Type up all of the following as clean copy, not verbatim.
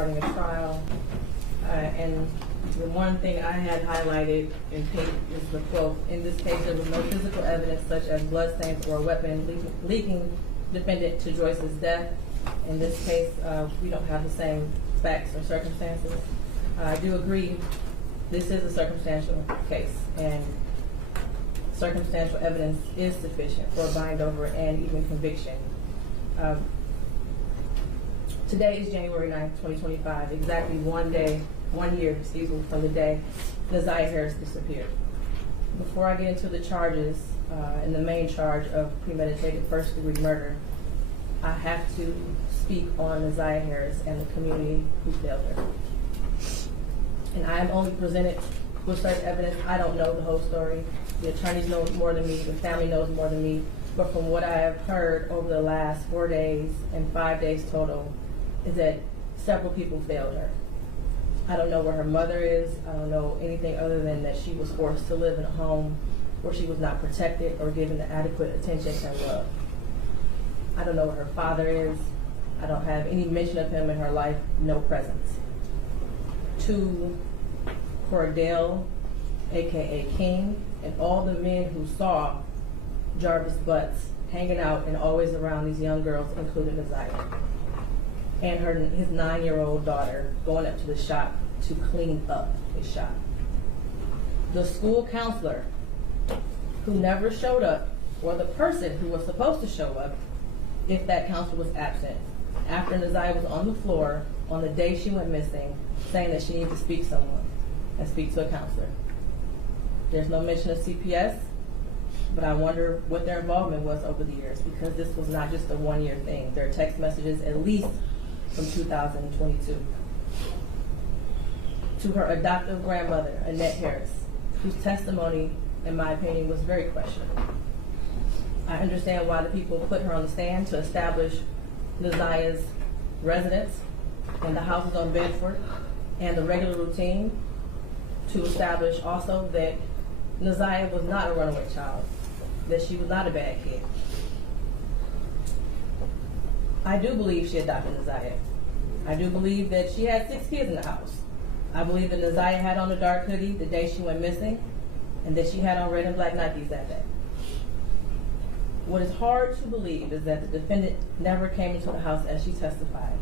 starting a trial. And the one thing I had highlighted in pink is the quote, "In this case, there was no physical evidence such as bloodstains or a weapon leading defendant to Joyce's death. In this case, we don't have the same facts or circumstances." I do agree this is a circumstantial case, and circumstantial evidence is sufficient for a bind over and even conviction. Today is January 9th, 2025, exactly 1 year, from the day Neziah Harris disappeared. Before I get into the charges, and the main charge of premeditated first-degree murder, I have to speak on Neziah Harris and the community who failed her. And I am only presented with certain evidence. I don't know the whole story. The attorneys know more than me, the family knows more than me, but from what I have heard over the last 4 days and 5 days total, is that several people failed her. I don't know where her mother is. I don't know anything other than that she was forced to live in a home where she was not protected or given the adequate attention and love. I don't know where her father is. I don't have any mention of him in her life, no presence. To Cordell, AKA King, and all the men who saw Jarvis Butts hanging out and always around these young girls, including Neziah, and his 9-year-old daughter going up to the shop to clean up his shop. The school counselor who never showed up, or the person who was supposed to show up if that counselor was absent, after Neziah was on the floor on the day she went missing, saying that she needed to speak to someone and speak to a counselor. There's no mention of CPS, but I wonder what their involvement was over the years, because this was not just a 1-year thing. There are text messages at least from 2022. To her adoptive grandmother, Annette Harris, whose testimony, in my opinion, was very questionable. I understand why the people put her on the stand to establish Neziah's residence and the houses on Bedford and the regular routine, to establish also that Neziah was not a runaway child, that she was not a bad kid. I do believe she adopted Neziah. I do believe that she had 6 kids in the house. I believe that Neziah had on a dark hoodie the day she went missing, and that she had on red and black Nikes that day. What is hard to believe is that the defendant never came into the house as she testified.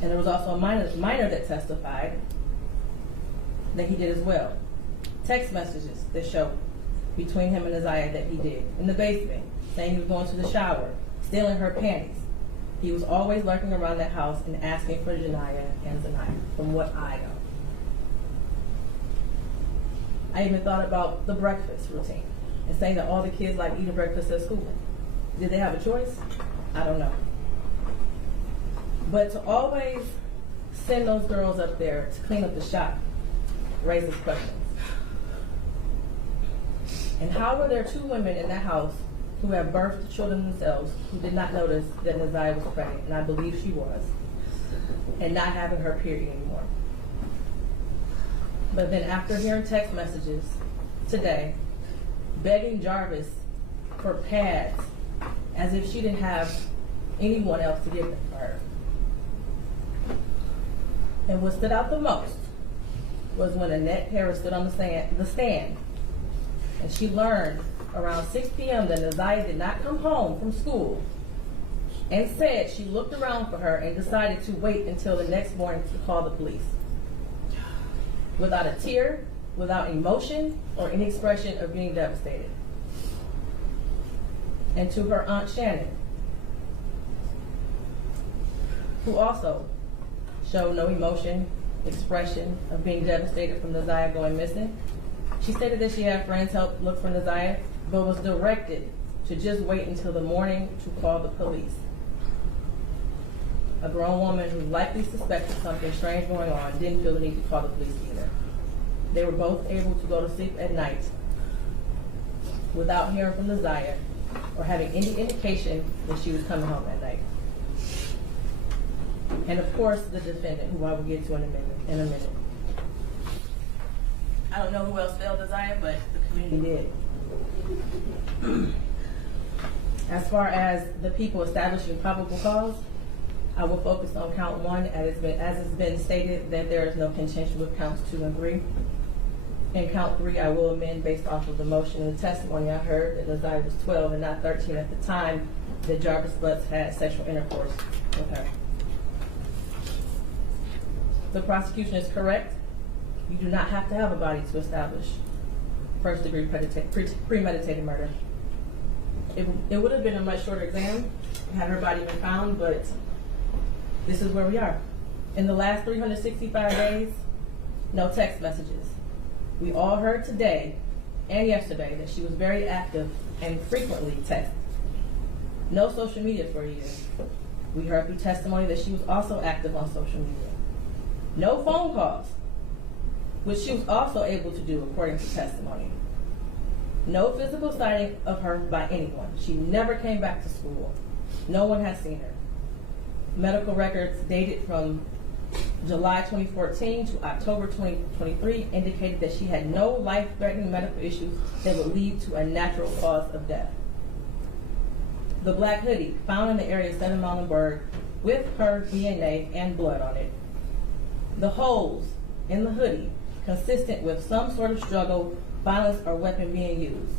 And there was also a minor that testified that he did as well. Text messages that show between him and Neziah that he did in the basement, saying he was going to the shower, stealing her panties. He was always lurking around that house and asking for Janiyah and Zaniyah, from what I know. I even thought about the breakfast routine and saying that all the kids like eating breakfast at school. Did they have a choice? I don't know. But to always send those girls up there to clean up the shop raises questions. And how were there 2 women in that house who have birthed children themselves who did not notice that Neziah was pregnant, and I believe she was, and not having her period anymore? But then after hearing text messages today, begging Jarvis for pads as if she didn't have anyone else to give them for her. And what stood out the most was when Annette Harris stood on the stand, and she learned around 6 p.m. that Neziah did not come home from school, and said she looked around for her and decided to wait until the next morning to call the police. Without a tear, without emotion, or any expression of being devastated. And to her Aunt Shannon, who also showed no emotion, expression of being devastated from Neziah going missing. She stated that she had friends help look for Neziah, but was directed to just wait until the morning to call the police. A grown woman who likely suspected something strange going on didn't feel the need to call the police either. They were both able to go to sleep at night without hearing from Neziah or having any indication that she was coming home at night. And of course, the defendant, who I will get to in a minute. I don't know who else failed Neziah, but the community did. As far as the people establishing probable cause, I will focus on count 1 as it's been stated that there is no contention with counts 2 and 3. In count 3, I will amend based off of the motion and the testimony I heard that Naziah was 12 and not 13 at the time that Jarvis Butts had sexual intercourse with her. The prosecution is correct. You do not have to have a body to establish first-degree premeditated murder. It would have been a much shorter exam had her body been found, but this is where we are. In the last 365 days, no text messages. We all heard today and yesterday that she was very active and frequently texted. No social media for a year. We heard through testimony that she was also active on social media. No phone calls, which she was also able to do according to testimony. No physical sighting of her by anyone. She never came back to school. No one has seen her. Medical records dated from July 2014 to October 2023 indicated that she had no life-threatening medical issues that would lead to a natural cause of death. The black hoodie found in the area of 7 Melanin with her DNA and blood on it. The holes in the hoodie consistent with some sort of struggle, violence, or weapon being used.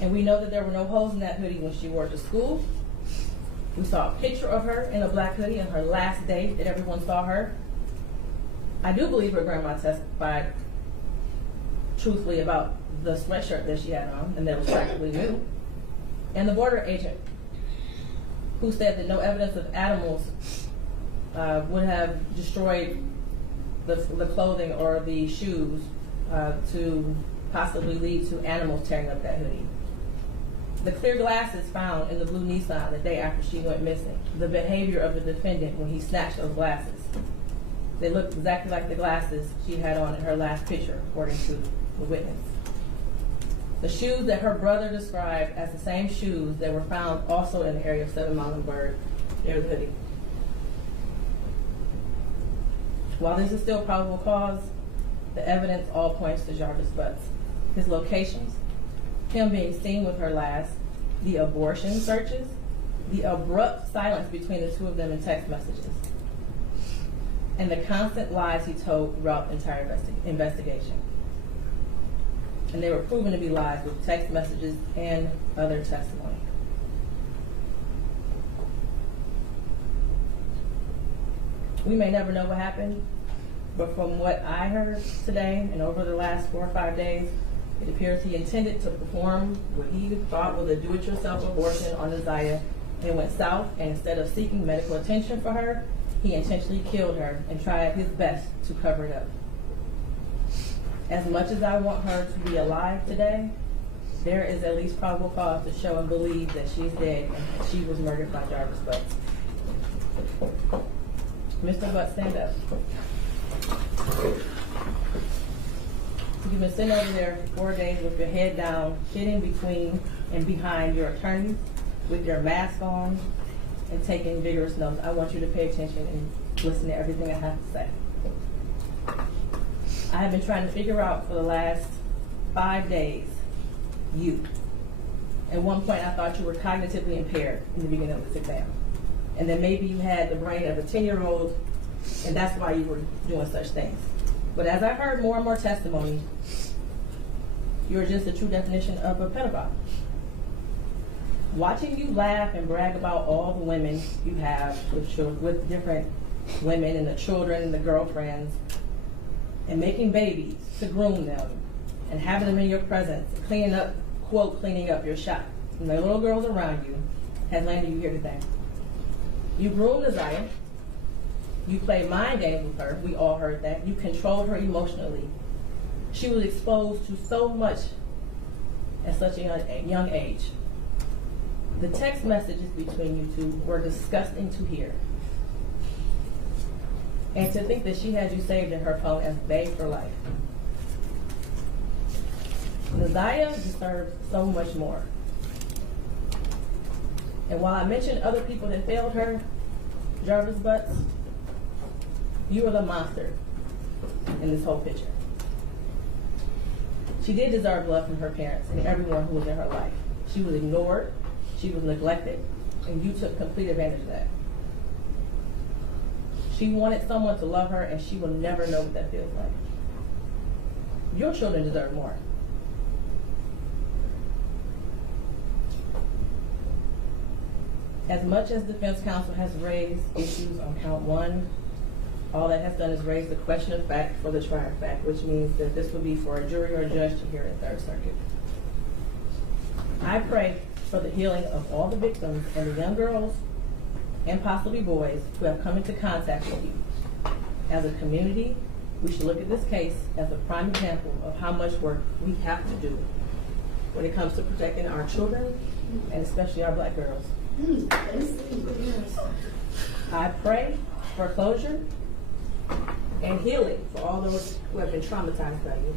And we know that there were no holes in that hoodie when she wore it to school. We saw a picture of her in a black hoodie on her last day that everyone saw her. I do believe her grandma testified truthfully about the sweatshirt that she had on and that was practically new. And the border agent who said that no evidence of animals would have destroyed the clothing or the shoes to possibly lead to animals tearing up that hoodie. The clear glasses found in the blue Nissan the day after she went missing. The behavior of the defendant when he snatched those glasses. They looked exactly like the glasses she had on in her last picture, according to the witness. The shoes that her brother described as the same shoes that were found also in the area of 7 Melanin near the hoodie. While this is still probable cause, the evidence all points to Jarvis Butts. His locations, him being seen with her last, the abortion searches, the abrupt silence between the two of them in text messages, and the constant lies he told throughout the entire investigation. And they were proven to be lies with text messages and other testimony. We may never know what happened, but from what I heard today and over the last 4 or 5 days, it appears he intended to perform what he thought was a do-it-yourself abortion on Naziah and went south, and instead of seeking medical attention for her, he intentionally killed her and tried his best to cover it up. As much as I want her to be alive today, there is at least probable cause to show and believe that she's dead and she was murdered by Jarvis Butts. Mr. Butts, stand up. You've been sitting over there for 4 days with your head down, sitting between and behind your attorneys with your mask on and taking vigorous notes. I want you to pay attention and listen to everything I have to say. I have been trying to figure out for the last 5 days, you. At one point I thought you were cognitively impaired in the beginning of this exam. And then maybe you had the brain of a 10-year-old and that's why you were doing such things. But as I heard more and more testimony, you're just the true definition of a pedophile. Watching you laugh and brag about all the women you have with different women and the children and the girlfriends, and making babies to groom them, and having them in your presence, cleaning up, quote, cleaning up your shop, and the little girls around you, has landed you here today. You groomed Naziah. You played mind games with her. We all heard that. You controlled her emotionally. She was exposed to so much at such a young age. The text messages between you two were disgusting to hear. And to think that she had you saved in her phone as babe for life. Naziah deserves so much more. And while I mentioned other people that failed her, Jarvis Butts, you were the monster in this whole picture. She did deserve love from her parents and everyone who was in her life. She was ignored, she was neglected, and you took complete advantage of that. She wanted someone to love her, and she will never know what that feels like. Your children deserve more. As much as defense counsel has raised issues on count 1, all that has done is raise the question of fact for the trier of fact, which means that this would be for a jury or a judge to hear in Third Circuit. I pray for the healing of all the victims and the young girls and possibly boys who have come into contact with you. As a community, we should look at this case as a prime example of how much work we have to do when it comes to protecting our children and especially our black girls. I pray for closure and healing for all those who have been traumatized by you.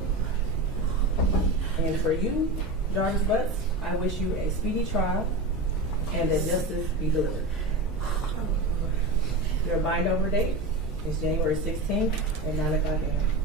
And for you, Jarvis Butts, I wish you a speedy trial and that justice be delivered. Your bind over date is January 16th at 9 o'clock a.m.